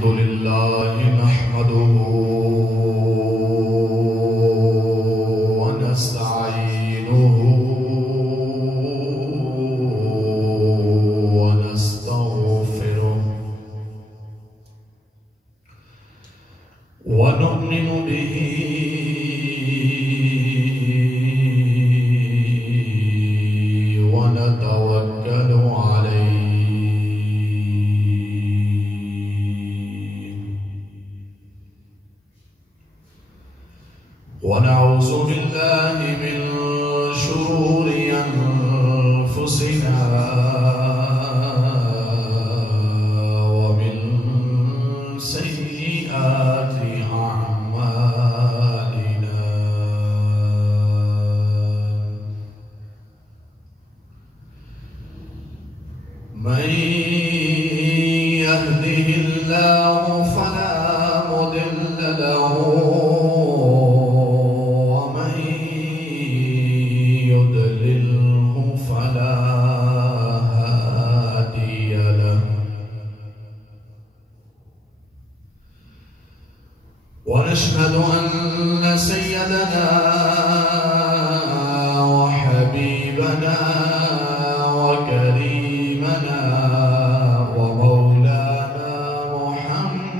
الحمد لله نحمده ونستعينه ونستغفره ونؤمن به ونتوكل ونعوذ بالله من شرور أنفسنا ومن سيئات أعمالنا من يهده الله فلا مضل له ونشهد أن سيدنا وحبيبنا وكريمنا ومولانا محمدا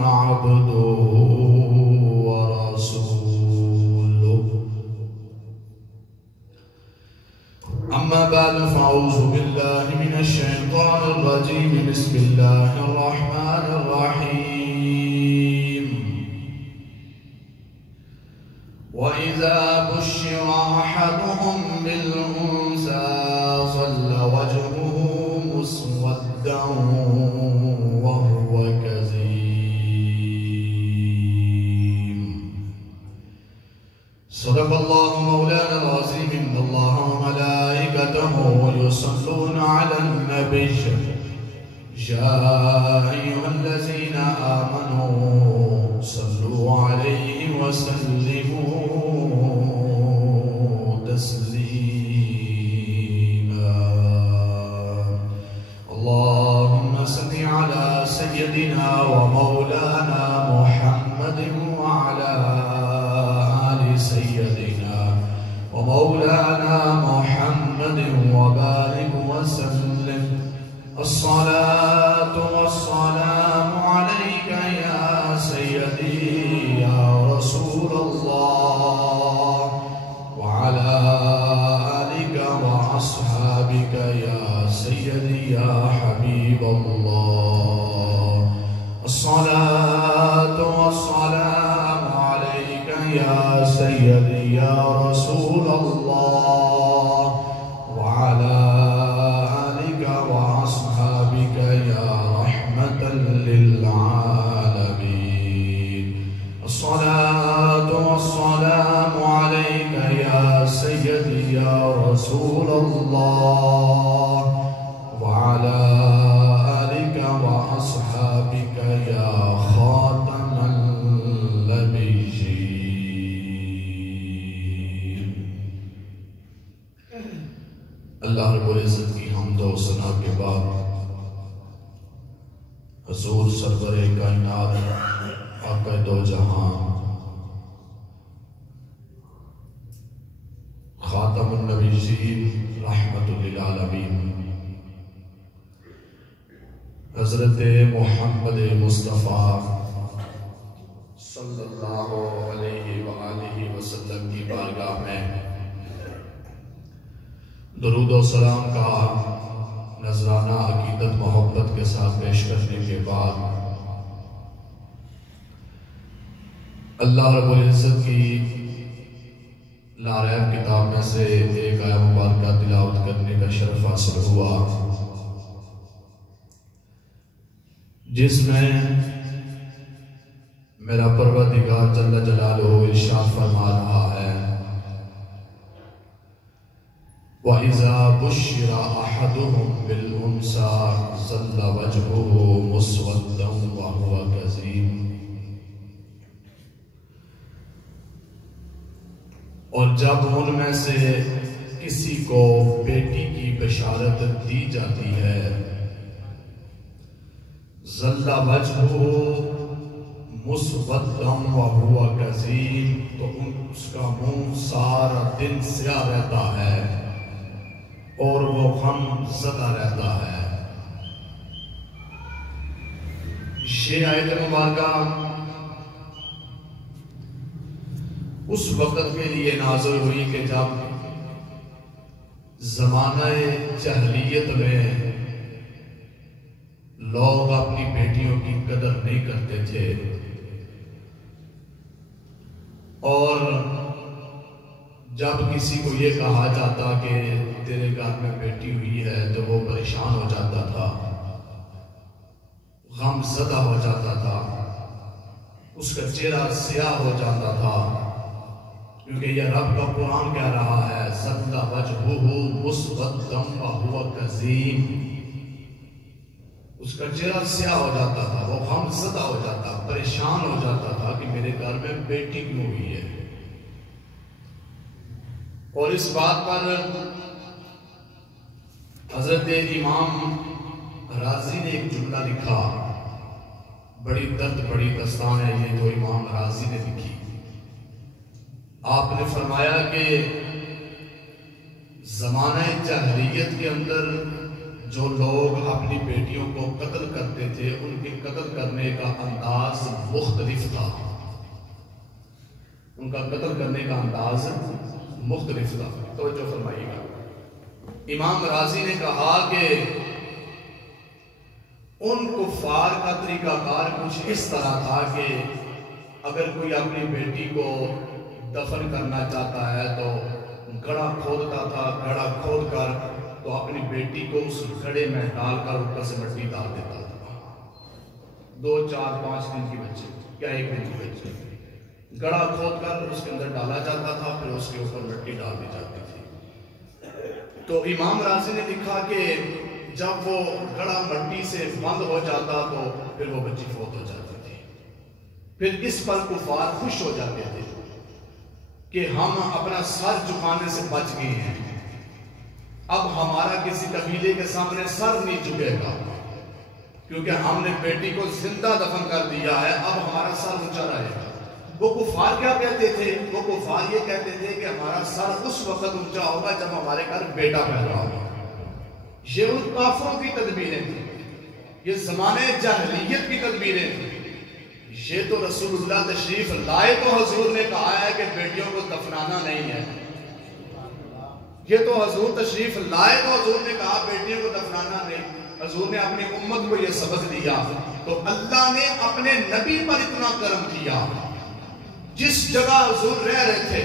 عبده ورسوله أما بعد فأعوذ بالله من الشيطان الرجيم بسم الله الرحمن الرحيم وإذا بشر أحدهم بالأنثى ظل وجهه مسودا وهو كظيم صدق الله مولانا العظيم إن الله وملائكته يصلون على النبي يا أيها الذين آمنوا صلوا عليه وسلموا تسليما اللهم صل على سيدنا ومولانا محمد وعلى آل سيدنا ومولانا محمد وبارك وسلم الصلاة والسلام عليك يا سيدي يا رسول الله وعلى آلك وأصحابك يا سيدي يا حبيب الله الصلاة والسلام عليك يا سيدي يا رسول الله وعلى للعالمين الصلاة والسلام عليك يا سيدي يا رسول الله وعلى آلك وأصحابك يا خاتم النبيين اللہ رب العزت کی حمد و ثنا کے بعد حضور سرور کائنات آقا دو جہاں خاتم النبیین رحمت للعالمین حضرت محمد مصطفیٰ صلی اللہ علیہ وآلہ وسلم کی بارگاہ میں درود و سلام کا نذرانہ عقیدت محبت کے ساتھ پیش کرنے کے بعد اللہ رب العزت کی لاریب کتاب میں سے ایک آیہ مبارکہ تلاوت کرنے کا شرف حاصل ہوا جس میں میرا پروردگار جل جلالہ ارشاد فرما رہا ہے وَإِذَا بُشِّرَ أَحَدُهُمْ بِالْأُنْثَى ظَلَّ وَجْهُهُ مُسْوَدًّا وَهُوَ كَظِيمٌ اور جب ان میں سے کسی کو بیٹی کی بشارت دی جاتی ہے ظل وجهه مسودًا وهو کظیم، تو اس کا منہ سارا دن سیاہ رہتا ہے اور وہ غم زدہ رہتا ہے۔ یہ آیت مبارکہ اس وقت کے لیے نازل ہوئی کہ جب زمانہ جاہلیت میں لوگ اپنی بیٹیوں کی قدر نہیں کرتے تھے، اور جب کسی کو یہ کہا جاتا کہ تیرے گھر میں بیٹی ہوئی ہے تو وہ پریشان ہو جاتا تھا، غم زدہ ہو جاتا تھا، اس کا چہرہ سیاہ ہو جاتا تھا، کیونکہ یہ رب کا قرآن کہہ رہا ہے ظل وجهه مسودًا وهو کظیم، اس کا چہرہ سیاہ ہو جاتا تھا، وہ غم زدہ ہو جاتا، پریشان ہو جاتا تھا کہ میرے گھر میں بیٹی کیوں ہوئی ہے۔ اور اس بات پر حضرت امام رازی نے ایک جملہ لکھا، بڑی درد بڑی داستان ہے یہ جو امام رازی نے لکھی۔ آپ نے فرمایا کہ زمانہ جاہلیت کے اندر جو لوگ اپنی بیٹیوں کو قتل کرتے تھے ان کے قتل کرنے کا انداز مختلف تھا، ان کا قتل کرنے کا انداز مختلف تھا۔ توجہ فرمائیے گا، امام رازی نے کہا کہ ان کفار کا طریقہ کار کچھ اس طرح تھا کہ اگر کوئی اپنی بیٹی کو دفن کرنا چاہتا ہے تو گڑھا کھودتا تھا، گڑھا کھود کر تو اپنی بیٹی کو اس گڑھے میں ڈال کر اوپر سے مٹی ڈال دیتا تھا، 2 4 5 دن کی بچے کیا 1 دن کی بچے، گڑھا کھود کر اس کے اندر ڈالا جاتا تھا، پھر اس کے اوپر مٹی ڈال دی جاتی تھی۔ تو امام رازی نے لکھا کہ جب وہ گڑھا مٹی سے بند ہو جاتا تو پھر وہ بچی فوت ہو جاتی تھی، پھر اس پر کفار خوش ہو جاتے تھے کہ ہم اپنا سر جھکانے سے بچ گئے ہیں، اب ہمارا کسی قبیلے کے سامنے سر نہیں جھکے گا، کیونکہ ہم نے بیٹی کو زندہ دفن کر دیا ہے، اب ہمارا سر اونچا رہے گا۔ وہ کفار کیا کہتے تھے؟ وہ کفار یہ کہتے تھے کہ ہمارا سر اس وقت اونچا ہوگا جب ہمارے گھر بیٹا پیدا ہوگا۔ یہ ان کافروں کی تدبیریں تھیں، یہ زمانے جاہلیت کی تدبیریں تھیں۔ یہ تو رسول اللہ تشریف لائے تو حضور نے کہا ہے کہ بیٹیوں کو دفنانا نہیں ہے، یہ تو حضور تشریف لائے تو حضور نے کہا بیٹیوں کو دفنانا نہیں، حضور نے اپنی امت کو یہ سبق دیا۔ تو اللہ نے اپنے نبی پر اتنا کرم کیا، جس جگہ حضور رہ رہے تھے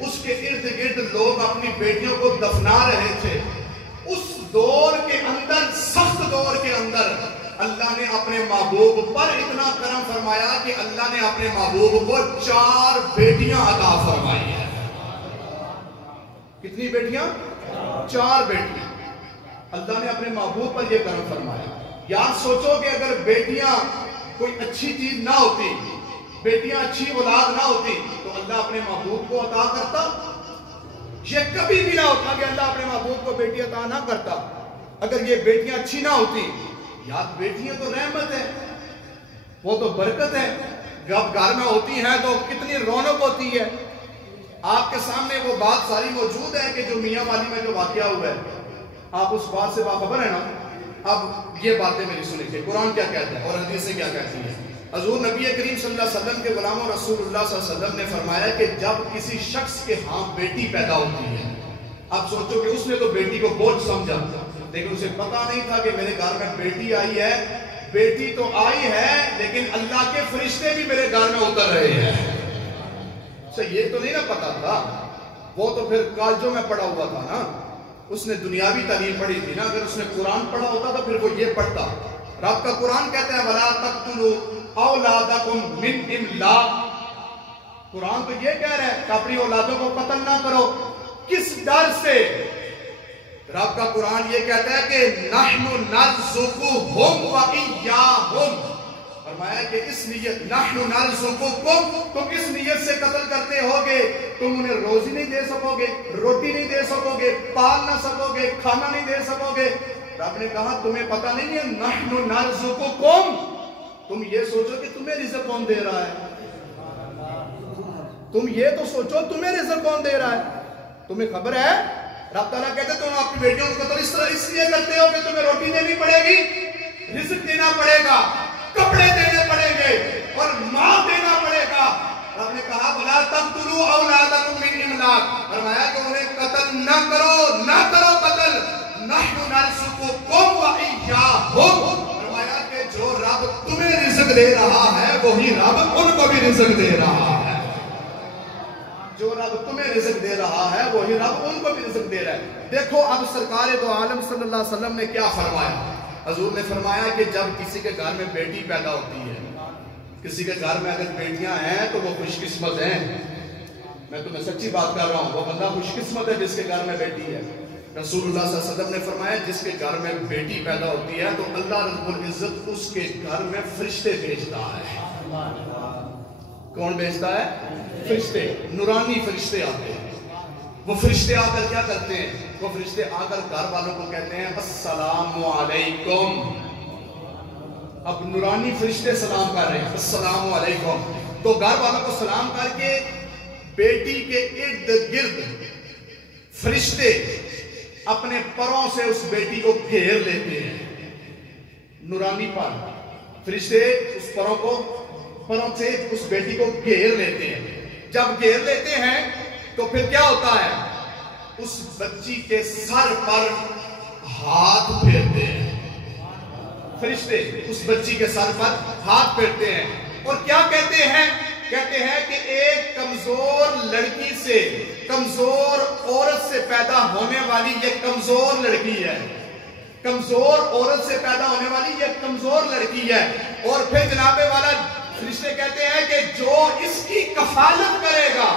اس کے ارد گرد لوگ اپنی بیٹیوں کو دفنا رہے تھے، اس دور کے اندر، سخت دور کے اندر اللہ نے اپنے محبوب پر اتنا کرم فرمایا کہ اللہ نے اپنے محبوب کو 4 بیٹیاں عطا فرمائی ہیں۔ کتنی بیٹیاں؟ 4 بیٹیاں اللہ نے اپنے محبوب پر یہ کرم فرمایا۔ یار سوچو کہ اگر بیٹیاں کوئی اچھی چیز نہ ہوتی، بیٹیاں اچھی اولاد نہ ہوتی تو اللہ اپنے محبوب کو عطا کرتا؟ یہ کبھی بھی نہ ہوتا کہ اللہ اپنے محبوب کو بیٹی عطا نہ کرتا اگر یہ بیٹیاں اچھی نہ ہوتی۔ یار بیٹیاں تو رحمت ہے، وہ تو برکت ہے، جب گھر میں ہوتی ہیں تو کتنی رونق ہوتی ہے۔ آپ کے سامنے وہ بات ساری موجود ہے کہ جو میاں والی میں جو واقعہ ہوا ہے، آپ اس بات سے باخبر ہیں نا؟ اب یہ باتیں میری سنیں کہ قرآن کیا کہتا ہے اور حدیثیں کیا کہتی ہیں۔ حضور نبی کریم صلی اللہ علیہ وسلم کے غلام رسول اللہ صلی اللہ علیہ وسلم نے فرمایا کہ جب کسی شخص کے ہاں بیٹی پیدا ہوتی ہے، اب سوچو کہ اس نے تو بیٹی کو بوجھ سمجھا، لیکن اسے پتا نہیں تھا کہ میرے گھر میں بیٹی آئی ہے، بیٹی تو آئی ہے لیکن اللہ کے فرشتے بھی میرے گھر میں اتر رہے ہیں۔ یہ تو نہیں نا پتا تھا، وہ تو پھر کالجوں میں پڑھا ہوا تھا نا، اس نے دنیاوی تعلیم پڑھی تھی نا، اگر اس نے قرآن پڑھا ہوتا تو پھر وہ یہ پڑھتا۔ رب کا قرآن کہتا ہے وَلَا تَقْتُلُوا أَوْلَادَكُمْ مِنْ إِمْلَاقٍ، قرآن تو یہ کہہ رہا ہے کہ اپنی اولادوں کو قتل نہ کرو، کس ڈر سے؟ رب کا قرآن یہ کہتا ہے کہ نَحْنُ نَرْزُقُهُمْ وَإِيَّاهُمْ، فرمایا کہ اس نیت نحن نرزقکم، تم اس نیت سے قتل کرتے ہوگے، تم انہیں روزی نہیں دے سکو گے، روٹی نہیں دے سکو گے، پال نہ سکو گے، کھانا نہیں دے سکو گے، رب نے کہا تمہیں پتہ نہیں ہے نحن نرزقکم، تم یہ سوچو کہ تمہیں رزق کون دے رہا ہے، تم یہ تو سوچو تمہیں رزق کون دے رہا ہے، تمہیں خبر ہے رب تعالیٰ کہتے تم اپنی بیٹیوں کو قتل اس طرح اس لیے کرتے ہو کہ تمہیں روٹی دینی پڑے گی، رزق دینا پڑے گا، کپڑے دینے پڑیں گے اور ماں دینا پڑے گا۔ رب نے کہا وَلَا تَقْتُلُوا أَوْلَادَكُم مِّنْ إِمْلَاقٍ، فرمایا کہ انہیں قتل نہ کرو قتل، نَحْنُ نَرْزُقُكُمْ وَإِيَّاهُمْ، فرمایا کہ جو رب تمہیں رزق دے رہا ہے وہی رب ان کو بھی رزق دے رہا ہے، جو رب تمہیں رزق دے رہا ہے وہی رب ان کو بھی رزق دے رہا ہے۔ دیکھو اب سرکار دو عالم صلی اللہ علیہ وسلم نے کیا فرمایا، حضور نے فرمایا کہ جب کسی کے گھر میں بیٹی پیدا ہوتی ہے، کسی کے گھر میں اگر بیٹیاں ہیں تو وہ خوش قسمت ہیں، میں تمہیں سچی بات کر رہا ہوں، وہ بندہ خوش قسمت ہے جس کے گھر میں بیٹی ہے۔ رسول اللہ صلی اللہ علیہ وسلم نے فرمایا جس کے گھر میں بیٹی پیدا ہوتی ہے تو اللہ رب العزت اس کے گھر میں فرشتے بھیجتا ہے۔ کون بھیجتا ہے؟ فرشتے، نورانی فرشتے آتے ہیں۔ وہ فرشتے آ کر کیا کرتے ہیں؟ وہ فرشتے آ کر گھر والوں کو کہتے ہیں السلام علیکم۔ اب نورانی فرشتے سلام کر رہے ہیں السلام علیکم، تو گھر والوں کو سلام کر کے بیٹی کے ارد گرد فرشتے اپنے پروں سے اس بیٹی کو گھیر لیتے ہیں، نورانی پر فرشتے اس پروں سے اس بیٹی کو گھیر لیتے ہیں۔ جب گھیر لیتے ہیں تو پھر کیا ہوتا ہے؟ اس بچی کے سر پر ہاتھ پھیرتے ہیں فرشتے، اس بچی کے سر پر ہاتھ پھیرتے ہیں اور کیا کہتے ہیں؟ کہتے ہیں کہ ایک کمزور لڑکی سے، کمزور عورت سے پیدا ہونے والی یہ کمزور لڑکی ہے، کمزور عورت سے پیدا ہونے والی یہ کمزور لڑکی ہے، اور پھر جناب والا فرشتے کہتے ہیں کہ جو اس کی کفالت کرے گا،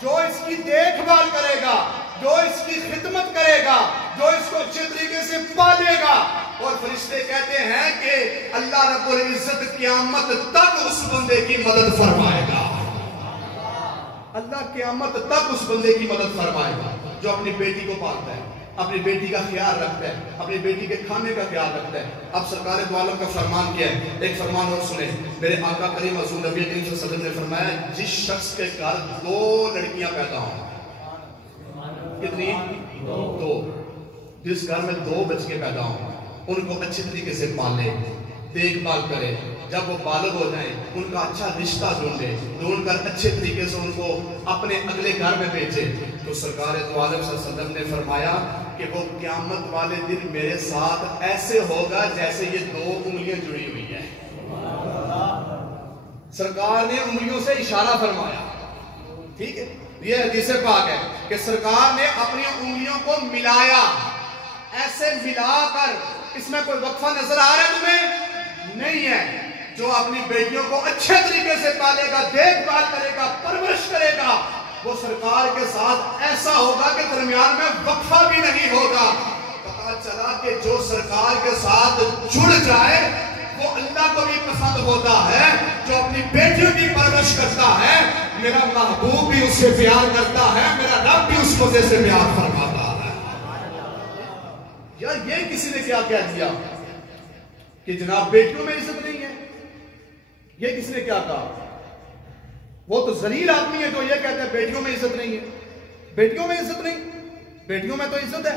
جو اس کی دیکھ بھال کرے گا، جو اس کی خدمت کرے گا، جو اس کو اچھے طریقے سے پالے گا، اور فرشتے کہتے ہیں کہ اللہ رب العزت قیامت تک اس بندے کی مدد فرمائے گا، اللہ قیامت تک اس بندے کی مدد فرمائے گا جو اپنی بیٹی کو پالتا ہے، اپنی بیٹی کا خیال رکھتا ہے، اپنی بیٹی کے کھانے کا خیال رکھتا ہے۔ اب سرکار دو عالم کا فرمان کیا ہے؟ ایک فرمان اور سنیں، میرے آقا کریم حضور نبی کریم صلی اللہ علیہ وسلم نے فرمایا جس شخص کے گھر 2 لڑکیاں پیدا ہوں، کتنی؟ 2، جس گھر میں 2 بچے پیدا ہوں ان کو اچھے طریقے سے پالے، دیکھ بھال کرے، جب وہ بالغ ہو جائیں ان کا اچھا رشتہ ڈھونڈ کر اچھے طریقے سے ان کو اپنے اگلے گھر میں بھیجے، تو سرکار دو عالم صلی اللہ علیہ وسلم نے فرمایا کہ وہ قیامت والے دن میرے ساتھ ایسے ہوگا جیسے یہ 2 انگلیاں جڑی ہوئی ہیں۔ سرکار نے انگلیوں سے اشارہ فرمایا، ٹھیک ہے، یہ حدیث پاک ہے کہ سرکار نے اپنی انگلیوں کو ملایا، ایسے ملا کر، اس میں کوئی وقفہ نظر آ رہا ہے تمہیں؟ نہیں ہے۔ جو اپنی بیٹیوں کو اچھے طریقے سے پالے گا، دیکھ بھال کرے گا، پرورش کرے گا، وہ سرکار کے ساتھ ایسا ہوگا کہ درمیان میں وقفہ بھی نہیں ہوگا۔ پتا چلا کہ جو سرکار کے ساتھ جڑ جائے وہ اللہ کو بھی پسند ہوتا ہے، جو اپنی بیٹیوں کی پرورش کرتا ہے میرا محبوب بھی اس سے پیار کرتا ہے، میرا رب بھی اس مزے سے پیار فرماتا ہے۔ یار یہ کسی نے کیا کہہ دیا کہ جناب بیٹیوں میں عزت نہیں ہے؟ یہ کس نے کیا کہا؟ وہ تو ذلیل آدمی ہے جو یہ کہتا ہے بیٹیوں میں عزت نہیں ہے۔ بیٹیوں میں عزت نہیں، بیٹیوں میں تو عزت ہے۔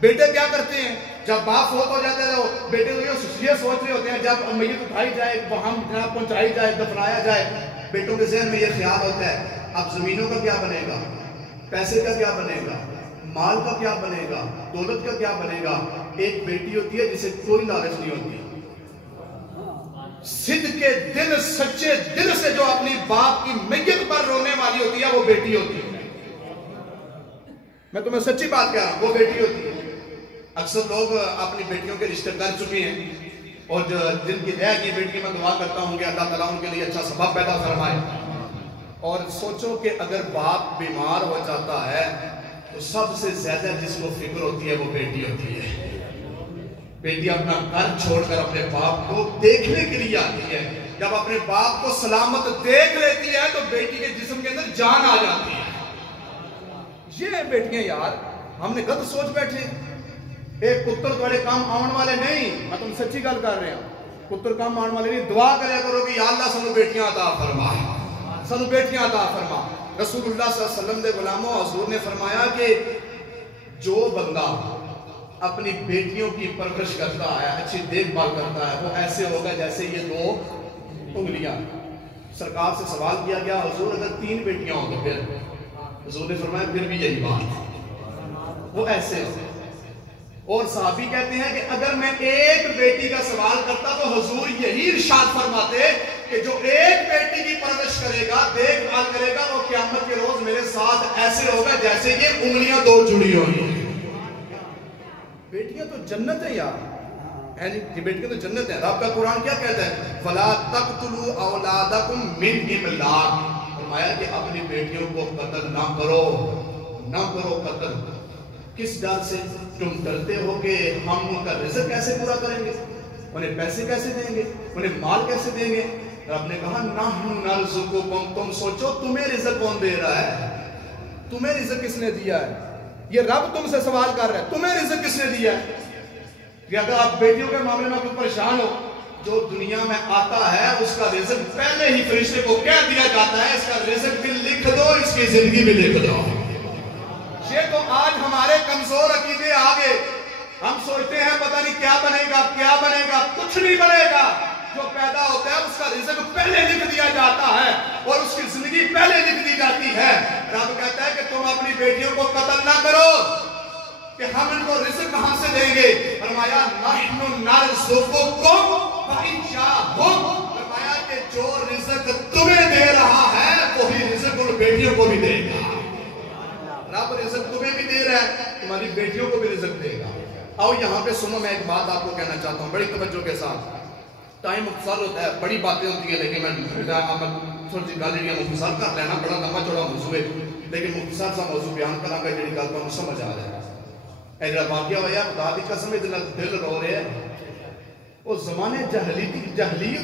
بیٹے کیا کرتے ہیں؟ جب باپ فوت ہو جاتا ہے تو بیٹے تو یہ سوچ رہے ہوتے ہیں جب میت اٹھائی جائے، وہاں جناب پہنچائی جائے، دفنایا جائے، بیٹوں کے ذہن میں یہ خیال ہوتا ہے اب زمینوں کا کیا بنے گا، پیسے کا کیا بنے گا، مال کا کیا بنے گا، دولت کا کیا بنے گا۔ ایک بیٹی ہوتی ہے جسے کوئی لالچ نہیں ہوتی، صدق کے دل، سچے دل سے جو اپنی باپ کی میت پر رونے والی ہوتی ہے وہ بیٹی ہوتی ہے۔ میں تمہیں سچی بات کہہ رہا ہوں، وہ بیٹی ہوتی ہے۔ اکثر لوگ اپنی بیٹیوں کے رشتے کر چکے ہیں اور جن کی رہ گئی بیٹی میں دعا کرتا ہوں کہ اللہ تعالیٰ ان کے لیے اچھا سبب پیدا فرمائے۔ اور سوچو کہ اگر باپ بیمار ہو جاتا ہے تو سب سے زیادہ جس کو فکر ہوتی ہے وہ بیٹی ہوتی ہے۔ بیٹی اپنا گھر چھوڑ کر اپنے باپ کو دیکھنے کے لیے آتی ہے، جب اپنے باپ کو سلامت دیکھ لیتی ہے تو بیٹی کے جسم کے اندر جان آ جاتی ہے۔ یہ بیٹیاں یار ہم نے غلط سوچ بیٹھے، ایک پتر تھوڑے کام آن والے نہیں، میں تم سچی گل کر رہے ہیں، پتر کام آن والے نہیں. دعا کریا کرو کہ یا اللہ سانو بیٹیاں عطا فرما، سانو بیٹیاں عطا فرما. رسول اللہ صلی اللہ علیہ وسلم دے غلاموں، حضور نے فرمایا کہ جو بندہ اپنی بیٹیوں کی پرورش کرتا ہے، اچھی دیکھ بھال کرتا ہے، وہ ایسے ہوگا جیسے یہ 2 انگلیاں. سرکار سے سوال کیا گیا حضور اگر 3 بیٹیاں ہوں تو پھر؟ حضور نے فرمایا پھر بھی یہی بات، وہ ایسے ہو. اور صحابی کہتے ہیں کہ اگر میں ایک بیٹی کا سوال کرتا تو حضور یہی ارشاد فرماتے کہ جو ایک بیٹی کی پرورش کرے گا، دیکھ بھال کرے گا، وہ قیامت کے روز میرے ساتھ ایسے ہوگا جیسے یہ انگلیاں 2 جڑی ہوئی. بیٹیاں تو جنت ہے یار، یہ بیٹیاں تو جنت ہیں. رب کا قرآن کیا کہتا ہے؟ فَلَا تَقْتُلُوا أَوْلَادَكُمْ مِنْ إِمْلَاقٍ. فرمایا کہ اپنی بیٹیوں کو قتل نہ کرو، نہ کرو قتل. کس ڈر سے؟ تم ڈرتے ہو کہ ہم ان کا رزق کیسے پورا کریں گے، انہیں پیسے کیسے دیں گے، انہیں مال کیسے دیں گے. رب نے کہا نَحْنُ نَرْزُقُكُمْ. تم سوچو تمہیں رزق کون دے رہا ہے؟ تمہیں رزق کس نے دیا ہے؟ یہ رب تم سے سوال کر رہا ہے تمہیں رزق کس نے دیا ہے؟ کہ اگر آپ بیٹیوں کے معاملے میں کوئی پریشان ہو، جو دنیا میں آتا ہے اس کا رزق پہلے ہی فرشتے کو کہہ دیا جاتا ہے، اس کا رزق بھی لکھ دو، اس کی زندگی بھی لکھ دو. یہ تو آج ہمارے کمزور عقیدے آگے، ہم سوچتے ہیں پتہ نہیں کیا بنے گا، کیا بنے گا. کچھ نہیں بنے گا. جو پیدا ہوتا ہے اس کا رزق پہلے لکھ دیا جاتا ہے اور اس کی زندگی پہلے لکھ دی جاتی ہے. رب کہتا ہے کہ تم اپنی بیٹیوں کو قتل نہ کرو کہ ہم ان کو رزق کہاں سے دیں گے. فرمایا نَحْنُ نَرْزُقُكُمْ وَإِيَّاهُمْ. فرمایا کہ جو رزق تمہیں دے رہا ہے وہی رزق ان بیٹیوں کو بھی دے گا. رب رزق تمہیں بھی دے رہا ہے، تمہاری بیٹیوں کو بھی رزق دے گا. آؤ یہاں پہ سنو، میں ایک بات آپ کو کہنا چاہتا ہوں بڑی توجہ کے ساتھ. ٹائم مختصر ہوتا ہے، بڑی باتیں ہوتی ہیں لیکن میں تھوڑی سی گل جی مختصر کر لینا، بڑا لمبا چوڑا موضوع ہے لیکن مختصر سا موضوع بیان کرا گا جی گل تمہیں سمجھ آ جائے. اے جڑا واقعہ ہوا خدا دی قسم دل رو رہے ہیں. وہ زمانے جہلیت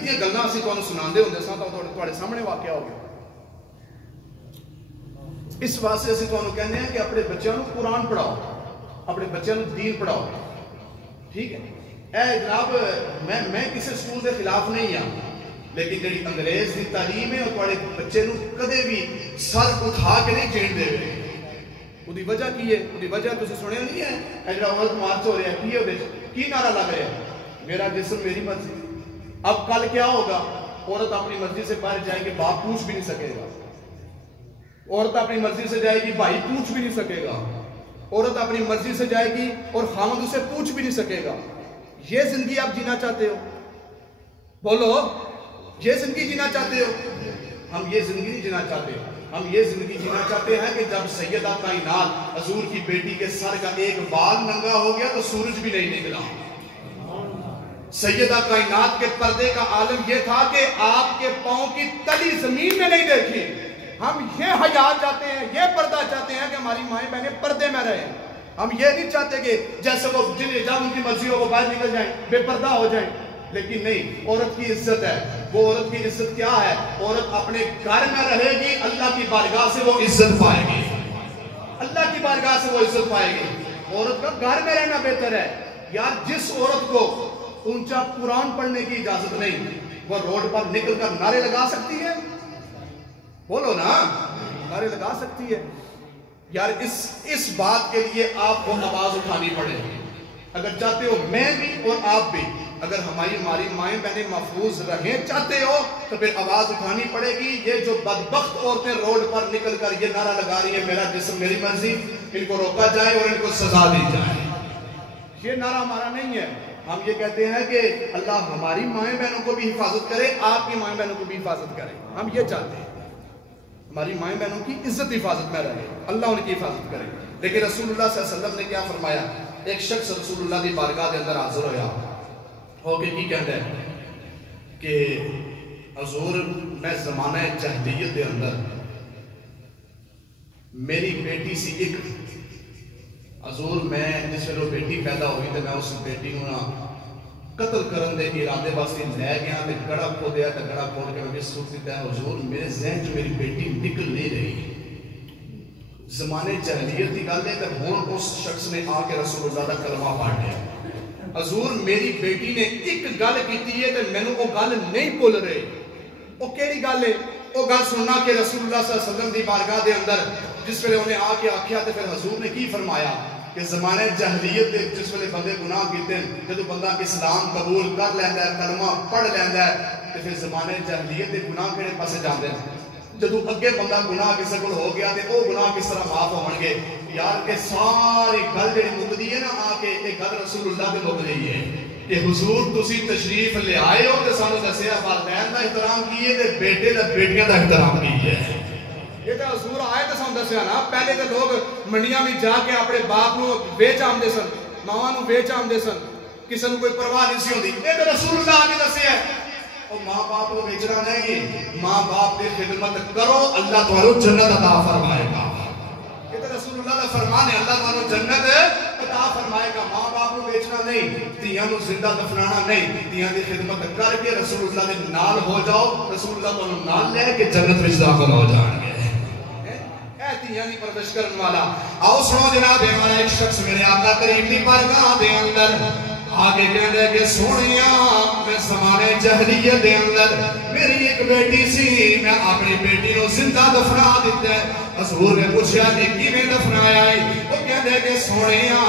دی گلاں اسی تانوں سناندے ہوندے ساں تو تواڈے سامنے واقعہ ہو گیا. اس واسطے اسی تانوں کہنے ہیں کہ اپنے بچیاں نو قرآن پڑھاؤ، اپنے بچیاں نو دین پڑھاؤ. ٹھیک ہے اے جناب، میں کسی سکول کے خلاف نہیں ہوں، لیکن جڑی انگریز دی تعلیم ہے وہ تواڈے بچے نو کدے بھی سر اٹھا کے نہیں جین دے گے. وہ وجہ کی ہے؟ وہ وجہ تسی سنیا نہیں ہے؟ اے جڑا عورت مارچ ہو رہا ہے کی ہے، کی نعرہ لگ رہا ہے؟ میرا جسم میری مرضی. اب کل کیا ہوگا؟ عورت اپنی مرضی سے باہر جائے گی، باپ پوچھ بھی نہیں سکے گا. عورت اپنی مرضی سے جائے گی، بھائی پوچھ بھی نہیں سکے گا. عورت اپنی مرضی سے جائے گی اور خاوند اسے پوچھ بھی نہیں سکے گا. یہ زندگی آپ جینا چاہتے ہو؟ بولو، یہ زندگی جینا چاہتے ہو؟ ہم یہ زندگی نہیں جینا چاہتے. ہم یہ زندگی جینا چاہتے ہیں کہ جب سیدہ کائنات حضور کی بیٹی کے سر کا ایک بال ننگا ہو گیا تو سورج بھی نہیں نکلا. سیدہ کائنات کے پردے کا عالم یہ تھا کہ آپ کے پاؤں کی تلی زمین میں نہیں دیکھی. ہم یہ حیا چاہتے ہیں، یہ پردہ چاہتے ہیں کہ ہماری مائیں بہنیں پردے میں رہیں. ہم یہ نہیں چاہتے کہ جیسے وہ جب ان کی مرضی ہو وہ باہر نکل جائیں، بے پردہ ہو جائیں. لیکن نہیں، عورت کی عزت ہے. وہ عورت کی عزت کیا ہے؟ عورت اپنے گھر میں رہے گی، اللہ کی بارگاہ سے وہ عزت پائے گی. اللہ کی بارگاہ سے وہ عزت پائے گی. عورت کا گھر میں رہنا بہتر ہے. یار جس عورت کو اونچا قرآن پڑھنے کی اجازت نہیں، وہ روڈ پر نکل کر نعرے لگا سکتی ہے؟ بولو نا، نعرے لگا سکتی ہے. یار اس بات کے لیے آپ کو آواز اٹھانی پڑے گی. اگر چاہتے ہو میں بھی اور آپ بھی، اگر ہماری مائیں بہنیں محفوظ رہیں چاہتے ہو تو پھر آواز اٹھانی پڑے گی. یہ جو بدبخت عورتیں روڈ پر نکل کر یہ نعرہ لگا رہی ہیں میرا جسم میری مرضی، ان کو روکا جائے اور ان کو سزا دی جائے. یہ نعرہ ہمارا نہیں ہے. ہم یہ کہتے ہیں کہ اللہ ہماری مائیں بہنوں کو بھی حفاظت کرے، آپ کی مائیں بہنوں کو بھی حفاظت کرے. ہم یہ چاہتے ہیں ہماری مائیں بہنوں کی عزت حفاظت میں رہے، اللہ ان کی حفاظت کرے. لیکن رسول اللہ صلی اللہ علیہ وسلم نے کیا فرمایا؟ ایک شخص رسول اللہ کی بارگاہ کے اندر حاضر ہویا ہو کے کی کہتا ہے کہ حضور میں زمانہ جاہلیت کے اندر میری بیٹی سی ایک حضور میں جس ویلے بیٹی پیدا ہوئی تو میں اس بیٹی کو نا قتل کرن دے ارادے واسطے لے گیا تے گڑا کھودیا تے گڑا کھود کے میں سوچ دیتا ہے حضور میرے ذہن جو میری بیٹی نکل نہیں رہی. زمانے جہلیت کی گل ہے کہ ہن اس شخص نے آ کے رسول اللہ دا کلمہ پڑھ لیا حضور میری بیٹی نے ایک گل کیتی ہے تے مینوں او گل نہیں بھول رہے او کیڑی گل ہے او گل سننا کہ رسول اللہ صلی اللہ علیہ وسلم دی بارگاہ دے اندر جس ویلے انہیں آ کے آکھیا تے پھر حضور نے کی فرمایا کہ زمانے جہلیت دے جس ویلے بندے گناہ کیتے ہیں جدوں بندہ اسلام قبول کر لیندا ہے کلمہ پڑھ لیندا ہے تے پھر زمانے جہلیت دے گناہ کیڑے پاسے جاندے ہیں جدو اگے بندہ گناہ کسے کو ہو گیا تے او گناہ کس طرح معاف ہون گے یار کہ ساری گل جڑی مکدی ہے نا آ کے ایک گل رسول اللہ دے مک گئی ہے کہ حضور تسی تشریف لے آئے ہو تے سانو دسیا والدین دا احترام کیے تے بیٹے دا بیٹیاں دا احترام کیے یہ تے حضور آئے تے سانو دسیا نا پہلے تے لوگ منڈیاں وچ جا کے اپنے باپ نو ویچ آندے سن ماواں نو ویچ آندے سن کسے نو کوئی پرواہ نہیں سی ہوندی اے تے رسول اللہ نے دسیا ہے ماں باپ کو بیچنا نہیں ماں باپ کی خدمت کرو اللہ تمہارو جنت عطا فرمائے گا یہ تو رسول اللہ کا فرمان ہے اللہ تمہارو جنت عطا فرمائے گا ماں باپ کو بیچنا نہیں تیاں کو زندہ دفنانا نہیں تیاں کی خدمت کر کے رسول اللہ کے نال ہو جاؤ رسول اللہ تمہارو نال لے کے جنت میں داخل ہو جائیں گے اے تیاں کی پردش کرنے والا آؤ سنو جناب ہمارا ایک شخص میرے آقا کریم دی بارگاہ دے اندر آگے کہنے کہ سونیاں میں زمانے جہلیت دے اندر میری ایک بیٹی سی میں اپنی بیٹی نو زندہ دفنا دیتا ہے حضور نے پوچھا نکی میں دفنایا ہے وہ کہنے کہ سونیاں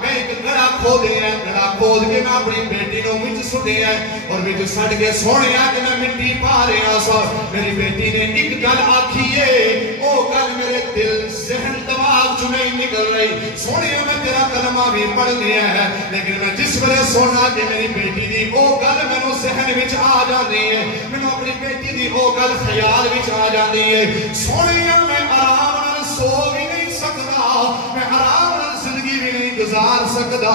میں ایک گڑا کھود دیا ہے گڑا کھود کے میں اپنی بیٹی نو وچ سٹیا ہے اور وچ سٹ کے سونیاں کہ میں مٹی پا رہا سا میری بیٹی نے ایک گل آکھی ہے او گل میرے دل ذہن دماغ چ نہیں نکل رہی سونیاں میں تیرا کلمہ بھی پڑھ لیا ہے لیکن میں جس ویلے سونا کہ میری بیٹی دی او گل مینوں ذہن وچ آ جاندی ہے مینوں اپنی بیٹی دی او گل خیال وچ آ جاندی ہے سونیاں میں آرام نال سو بھی نہیں سکدا میں آرام نال زندگی بھی نہیں گزار سکدا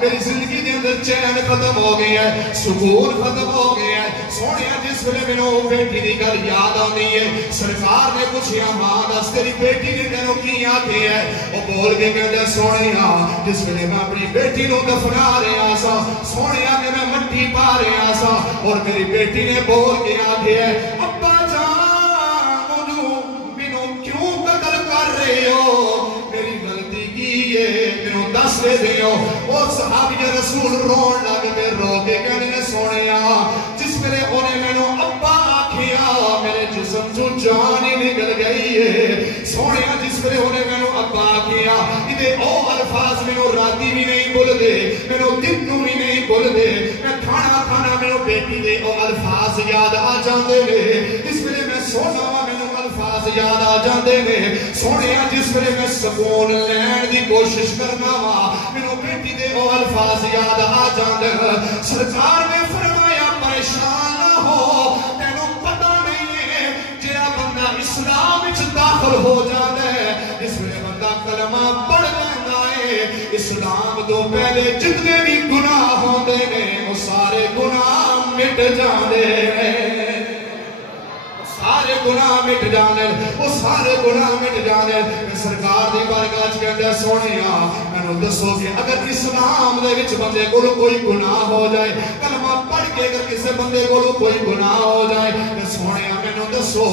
میری زندگی دے اندر چین ختم ہو گیا ہے سکون ختم ہو گیا ہے سونیاں جس ویلے مینوں بیٹی دی گل یاد آندی ہے سرکار نے پوچھیا ماں دس تیری بیٹی نے تینوں کی آکھیا ہے او بول کے کہندا سونیاں جس ویلے میں اپنی بیٹی نو دفنا رہا سا سونیاں کہ میں مٹی پا رہا سا اور میری بیٹی نے بول کے آکھیا ہے ابا جان مینوں کیوں قتل کر رہے ہو میری غلطی کی ہے مینوں دس دیو اور صحابی رسول رون لگ پہ رو کے کہنے سونیاں جس ویلے انہیں مینوں ابا آکھیا میرے جسم چوں جان ہی نکل گئی ہے سونیاں جس ویلے انہیں مینوں ابا آکھیا ادھے او الفاظ مینوں راتی بھی نہیں بول دے مینوں دن نوں بھی نہیں بول دے میں کھانا کھانا مینوں بیٹی دے او الفاظ یاد آ جاندے نے جس ویلے میں سونا وا مینوں الفاظ یاد آ جاندے نے سونیاں جس ویلے میں سکون لین دی کوشش کرنا وا مینوں بیٹی دے او الفاظ یاد آ جاندے سرکار نے فرمایا پریشان نہ ہو تینوں پتہ نہیں ہے جڑا بندہ اسلام وچ داخل ہو جاندا ہے اس ویلے بندہ کلمہ پڑھ لیندا ہے اسلام تو پہلے جتنے بھی گناہ ہوندے نے وہ سارے گناہ مٹ جاندے نے سارے گناہ مٹ جانے وہ سارے گناہ مٹ جانے سرکار دی بارگاہ وچ کہندا سونیاں مینوں دسو کہ اگر اسلام دے وچ بندے کول کوئی گناہ ہو جائے کلمہ پڑھ کے اگر کسے بندے کول کوئی گناہ ہو جائے تے سونیاں مینوں دسو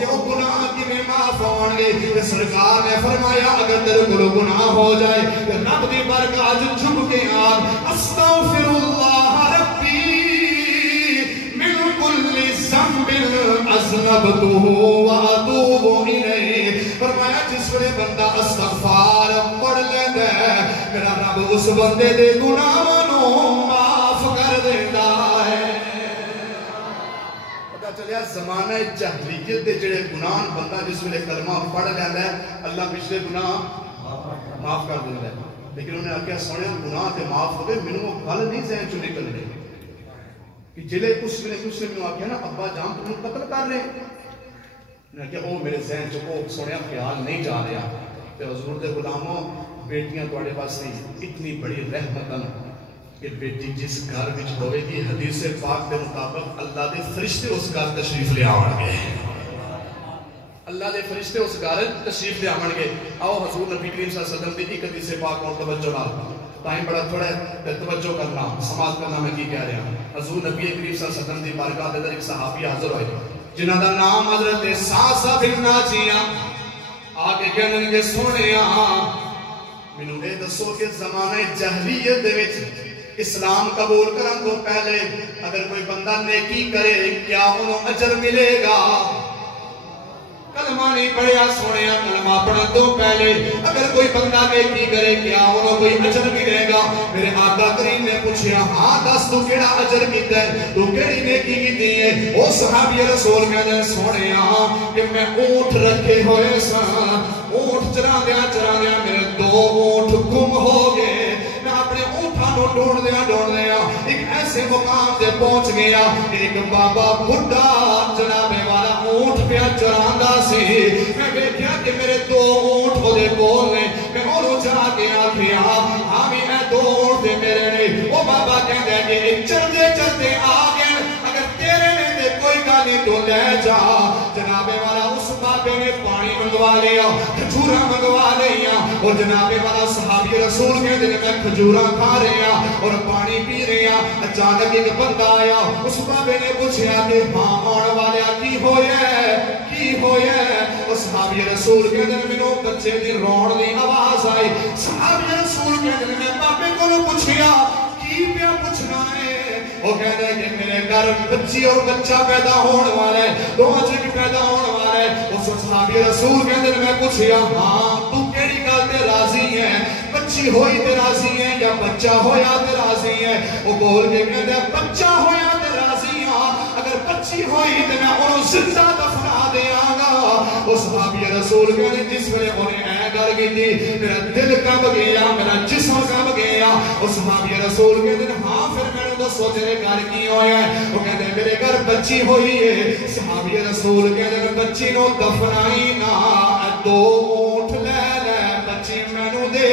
کہ او گناہ کیویں معاف ہون گے تے سرکار نے فرمایا اگر تیرے کول گناہ ہو جائے تے رب دی بارگاہ وچ جھک کے آکھ استغفر اللہ ربی من کل ذنب اذنبته واتوب الیہ فرمایا جس ویلے بندہ استغفار پڑھ لیندا ہے میرا رب اس بندے دے گناہاں نوں معاف کر دیندا ہے پتہ چلیا زمانہ جہلیت دے جڑے گناہ بندہ جس ویلے کلمہ پڑھ لیندا ہے اللہ پچھلے گناہ معاف کر دیندا ہے لیکن انہوں نے آکھیا سونے گناہ تے معاف ہو گئے مینوں گل نہیں ذہن چوں نکل رہی کہ جلے اس ویلے کچھ نے مینوں آکھیا نا ابا جان تم قتل کر لے نے کہ او میرے ذہن چ او سونیا خیال نہیں جا رہا تے حضور دے غلاموں بیٹیاں تواڈے واسطے اتنی بڑی رحمت ہیں کہ بیٹی جس گھر وچ ہوے گی حدیث پاک دے مطابق اللہ دے فرشتے اس گھر تشریف لے آون گے اللہ دے فرشتے اس گھر تشریف لے آون گے آؤ حضور نبی کریم صلی اللہ علیہ وسلم دی ایک حدیث پاک اور توجہ نال ٹائم بڑا تھوڑا ہے توجہ کرنا سماعت کرنا میں کی کہہ رہا ہوں حضور نبی کریم صلی اللہ علیہ وسلم دی بارگاہ دے اندر ایک صحابی حاضر ہوئے جنہاں دا نام حضرت ساسا بن ناجیہ آگے کہنے کے سونے مینوں اے دسو کہ زمانے جہلیت دے وچ اسلام قبول کرن تو پہلے اگر کوئی بندہ نیکی کرے کیا انہوں اجر ملے گا؟ کلمہ نہیں پڑھیا سونے کلمہ پڑھن تو پہلے اگر کوئی بندہ نیکی کرے کیا انہوں کوئی اجر ملے گا؟ میرے آقا کریم نے پوچھیا ہاں دس تو کیڑا اجر کیتا ہے تو کیڑی نیکی کیتی ہے؟ او صحابی رسول کہندے سونے کہ میں اونٹ رکھے ہوئے سا اونٹ چرا دیا میرے 2 اونٹ گم ہو گئے میں اپنے اونٹاں ڈھونڈ دیا ایک ایسے مقام سے پہنچ گیا ایک بابا بڑھا جناب والا اونٹ پہ چراندا سی میں دیکھیا کہ میرے 2 اونٹ ہوتے کول نے میں انہوں جا کے آکھیا ہاں بھی میں 2 اونٹ دے میرے نہیں وہ بابا کہندے کہ چلتے آ گئے اگر تیرے نے دے کوئی گالی تو لے جا جناب والا اس بابے نے پانی منگوا لیا کھجورا منگوا لیا اور جناب والا صحابی رسول کے دن میں کھجورا کھا رہا اور پانی پی رہا اچانک ایک بندہ آیا اس بابے نے پوچھا کہ ہاں آنے والا کی ہویا اور صحابی رسول کے دن میں بچے دی روڑ دی آواز آئی صحابی رسول کے دن میں بابے کو پوچھا کی پیا پوچھنا ہے وہ کہتا ہے کہ میرے گھر بچی اور بچہ پیدا ہونے والا ہے 2 چک پیدا ہونے والا ہے اس صحابی رسول کے دن میں پوچھیا ہاں تو کیڑی گل تے راضی ہے بچی ہوئی تے راضی ہے یا بچہ ہویا تے راضی ہے وہ بول کے کہتا ہے بچہ ہویا تے راضی ہاں اگر بچی ہوئی تے میں انہوں زندہ دفنا دیاں گا وہ صحابی رسول کے دن جس میں انہیں اے گل کی تھی میرا دل کب گیا میرا جسم کب گیا وہ صحابی رسول کے دن ہاں پھر میں نے دسو تیرے گھر کی ہویا ہے وہ کہتے ہیں میرے گھر بچی ہوئی ہے صحابی رسول کہتے ہیں بچی نو دفنائی نا 2 اونٹ لے بچی میں نو دے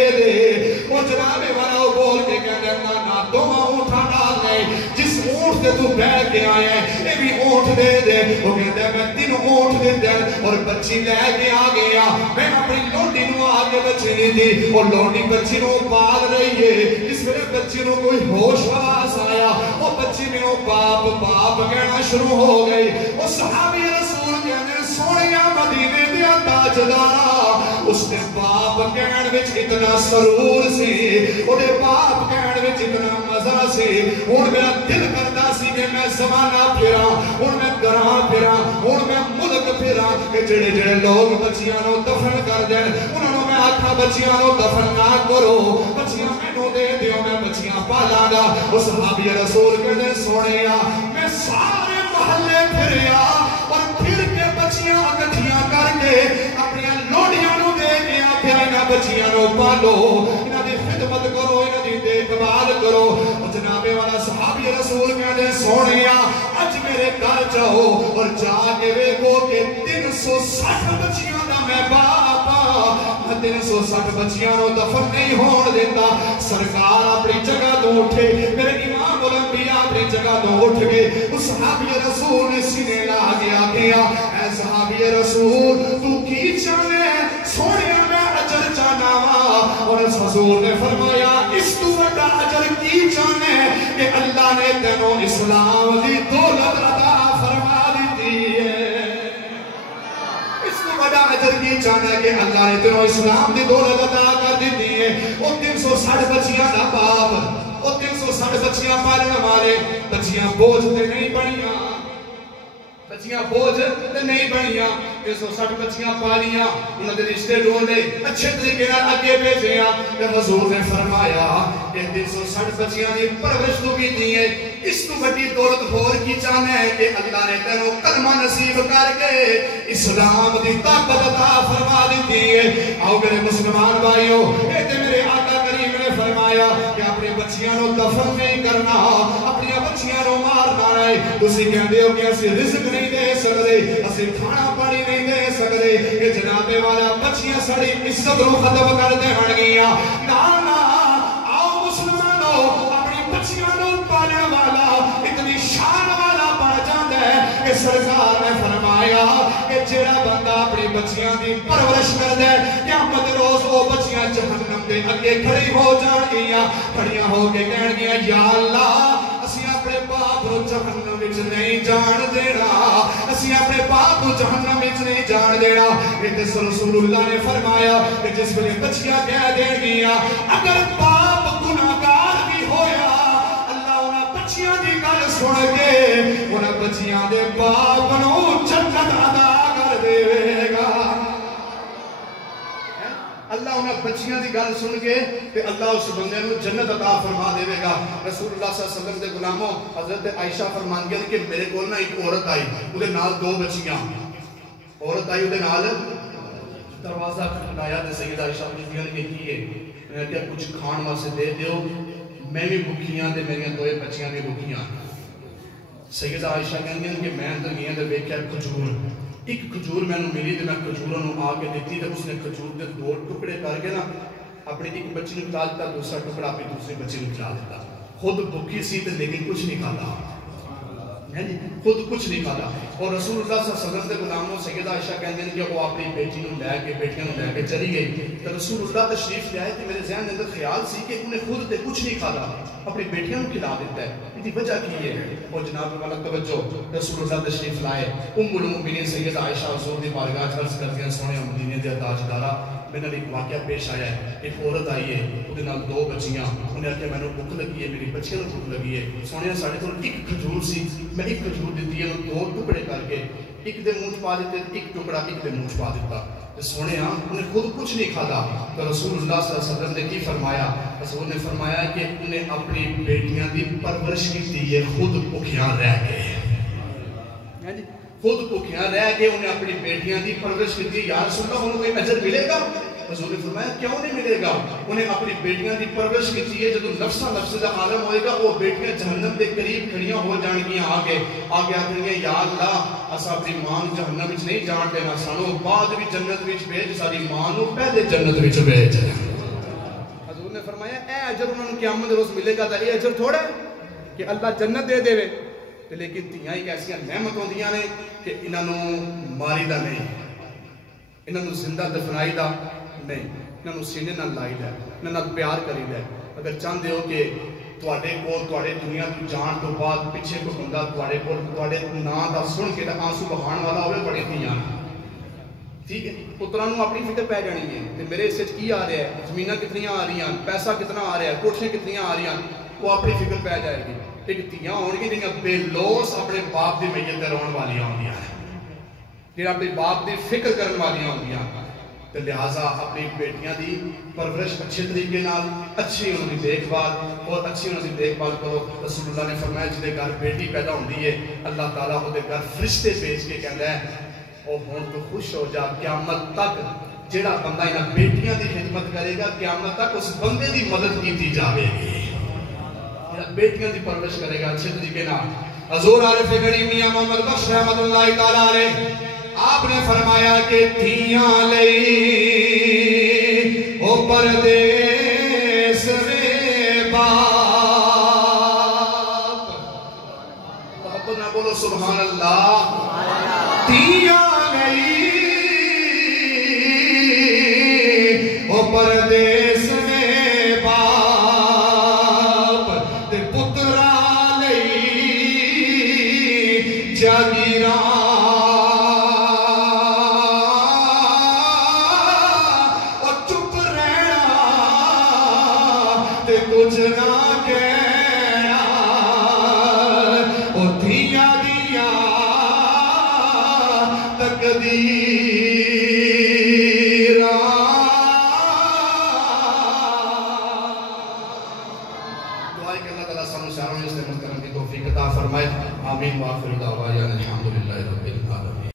وہ جناب والا بول کے کہتے ہیں نا 2 اونٹا ڈال لے جس اونٹ سے تو بیٹھ کے آیا ہے یہ بھی اونٹ دے وہ کہتے ہیں میں 3 اونٹ دے اور بچی لے کے آ گیا میں اپنی لونڈی نو آگے بچی نہیں دی اور لونڈی بچی نو پال رہی ہے اس میں بچی نو کوئی ہوش آواز آیا وہ بچی میں وہ باپ کہنا شروع ہو گئی وہ صحابی رسول کہنے سونیا مدینے دیا تاجدارا اس نے باپ کہن وچ اتنا سرور سی اور باپ کہن وچ اتنا مزہ سی اور میرا دل کرتا سی کہ میں زمانہ پھرا اور میں گراں پھرا اور میں ملک پھرا کہ جڑے لوگ بچیاں نو دفن کر دیں انہوں میں آکھا بچیاں نو دفن نہ کرو بچیاں میں نو دے دیو میں بچیاں پالا گا اس صحابی رسول کہنے سونیا میں سارے محلے پھریا اور پھر کے بچیاں اکٹھیاں کر کے اپنی لوڑیاں نو دے کے آکھیا انہاں بچیاں نو پالو انہاں دی خدمت کرو انہاں دی دیکھ بھال کرو اور جناب والا صحابی رسول کہنے سونیا اج میرے گھر جاؤ اور جا کے ویکھو کہ 360 بچیاں دا میں باپ 360 بچیاں نو دفن نہیں ہون دیتا سرکار اپنی جگہ تو اٹھے میرے امام الانبیاء اپنی جگہ تو اٹھ گئے اس صحابی رسول نے سینے لا گیا اے صحابی رسول تو کی چاہنے سونیا میں اجر چاہنا وا اور اس حضور نے فرمایا اس تو بڑا اجر کی چاہنے کہ اللہ نے تینوں اسلام دی دولت عطا فرما دی ہے بڑا اجر کی چاہنا ہے کہ اللہ نے تینوں اسلام دی دولت عطا کر دی ہے وہ 360 بچیاں دا باپ وہ 360 بچیاں پالے ہمارے بچیاں بوجھ تے نہیں بڑیاں بچیاں بوجھ تے نہیں بڑیاں 360 بچیاں پالیاں انہوں نے رشتے ڈھونڈے اچھے طریقے نال آگے بھیجیا کہ حضور نے فرمایا کہ 360 بچیاں دی پرورش تو کی دی ہے اس تو بڑی دولت ہور کی چاہنا ہے کہ اللہ نے تینوں کلمہ نصیب کر کے اسلام دی طاقت عطا فرما دی ہے آؤ میرے مسلمان بھائیو اے تے میرے آقا کریم نے فرمایا کہ اپنی بچیاں نو دفن نہیں کرنا اپنی بچیاں نو مارنا ہے تسی کہندے ہو کہ اسی رزق نہیں دے سکدے اسی کھانا پانی نہیں دے سکدے کہ جناب والا بچیاں ساری عزت نو ختم کر دین گیاں نا آؤ مسلمانو اپنی بچیاں نو پالنے والا اتنی شان والا بن جاندا ہے کہ سرکار نے فرمایا کہ جڑا بندہ اپنی بچیاں دی پرورش کردا ہے قیامت روز وہ بچیاں جہنم دے اگے کھڑی ہو جان گیاں کھڑیاں ہو کے کہن گیاں یا اللہ اسی اپنے باپ نو جہنم وچ نہیں جان دینا اسی اپنے باپ نو جہنم وچ نہیں جان دینا تے رسول اللہ نے فرمایا کہ جس ویلے بچیاں کہہ دین گیاں اگر باپ گناہگار بھی ہویا اللہ انہاں بچیاں دی گل سن کے انہاں بچیاں دے باپ نو جنت عطا کر دے گا اللہ انہاں بچیاں دی گل سن کے کہ اللہ اس بندے نو جنت عطا فرما دے گا رسول اللہ صلی اللہ علیہ وسلم دے غلاموں حضرت عائشہ فرماندی ہیں کہ میرے کول نہ ایک عورت آئی اودے نال دو بچیاں عورت آئی اودے نال دروازہ کھٹکایا تے سیدہ عائشہ پوچھدی ہیں کہ کی ہے میں نے کہا کچھ کھان واسطے دے دیو میں بھی بھوکیاں تے میریاں دوے بچیاں بھی بھوکیاں سیدہ عائشہ کہندی ہیں کہ میں اندر گیا تے ویکھیا کھجور ایک کھجور میں نے ملی تے میں کھجوراں نو آ کے دتی تے اس نے کھجور دے دو ٹکڑے کر کے نا اپنی ایک بچی نو کھلا دیتا دوسرا ٹکڑا اپنی دوسری بچی نو کھلا دیتا خود بھوکی سی تے لیکن کچھ نہیں کھاتا خود کچھ نہیں کھاتا اور رسول اللہ صلی اللہ علیہ وسلم دے غلاموں سیدہ عائشہ کہندے ہیں کہ وہ اپنی بیٹی نو لے کے بیٹیاں نو لے کے چلی گئی تے رسول اللہ تشریف لے آئے تے میرے ذہن اندر خیال سی کہ انہیں خود تے کچھ نہیں کھاتا اپنی بیٹیاں نو کھلا دیتا ہے اس کی وجہ کی ہے اور جناب والا توجہ رسول اللہ تشریف لائے ام المؤمنین سیدہ عائشہ حضور دی بارگاہ عرض کرتی ہیں سونے مدینے دے تاجدارا میرے ایک واقعہ پیش آیا ہے ایک عورت آئی ہے وہ دو بچیاں انہیں آخیا میں نے بھوک لگی ہے میری بچیاں نو بھوک لگی ہے سونے ساڑھے تو ایک کھجور سی میں ایک کھجور دیتی ہے دو ٹکڑے کر کے ایک دے منہ پا دیتے ایک ٹکڑا ایک دے منہ پا دیتا سونے انہیں خود کچھ نہیں کھاتا تو رسول اللہ صلی اللہ علیہ وسلم نے کی فرمایا رسول نے فرمایا کہ انہیں اپنی بیٹیاں دی پرورش کی دی ہے خود بھوکیاں رہ گئے خود بھوکیاں رہ کے انہیں اپنی بیٹیاں دی پرورش کی دی یا رسول اللہ انہیں کوئی اجر ملے گا رسول نے فرمایا کیوں نہیں ملے گا انہیں اپنی بیٹیاں دی پرورش کی دی ہے جب نفسہ نفس دا عالم ہوئے گا وہ بیٹیاں جہنم دے قریب کھڑیاں ہو جان گیاں آگے آخر گے یا اللہ اسا اپنی ماں جہنم وچ نہیں جان دینا سانو بعد بھی جنت وچ بھیج ساری ماں نو پہلے جنت وچ بھیج حضور نے فرمایا اے اجر انہاں نو قیامت روز ملے گا تے اے اجر تھوڑا ہے کہ اللہ جنت دے دے لیکن تیاں ایک ایسی نعمت ہوندیاں نے کہ انہاں نو ماری دا نہیں انہاں نو زندہ دفنائی دا نہیں انہاں نو سینے نال لائی دا انہاں نال پیار کری دا اگر چاہندے ہو کہ تواڈے کول تواڈے دنیا تو جان تو بعد پیچھے کوئی بندہ تواڈے کول تواڈے ناں دا سن کے تے آنسو بہان والا ہوے بڑے تیاں ٹھیک ہے پتراں نو اپنی فکر پے جانی ہے تے میرے اس وچ کی آ رہا ہے زمیناں کتنیاں آ رہی ہیں پیسہ کتنا آ رہا ہے کوٹھیاں کتنیاں آ رہی ہیں وہ اپنی فکر پے جائے گی ایک تیاں ہون گی جنہاں بے لوس اپنے باپ دی میت تے رون والیاں ہوندیاں جنہاں اپنے باپ دی فکر کرن والیاں ہوندیاں تو لہٰذا اپنی بیٹیاں دی پرورش اچھے طریقے نال اچھی انہوں نے دیکھ بھال اور اچھی انہوں نے دیکھ بھال کرو رسول اللہ نے فرمایا جدے گھر بیٹی پیدا ہوندی ہے اللہ تعالیٰ وہ دے گھر فرشتے بھیج کے کہندا ہے او ہن تو خوش ہو جا قیامت تک جیڑا بندہ انہاں بیٹیاں دی خدمت کرے گا قیامت تک اس بندے دی مدد کیتی جاوے گی بیٹیاں دی پرورش کرے گا اچھے طریقے نال حضور عارف گڑی میاں محمد بخش رحمت اللہ تعالیٰ علیہ آپ نے فرمایا کہ تھیاں لئی او پردیس میں باپ محبت نہ بولو سبحان اللہ تھیاں لئی او پردیس میں باپ تے پترا لئی جاگیراں کچھ نہ کہنا او دھیاں دیا تقدیر دعائیں کہ اللہ تعالیٰ سانو ساروں نے استعمال کرنے کی توفیق عطا فرمائے آمین وآخر دعوانا الحمدللہ رب العالمین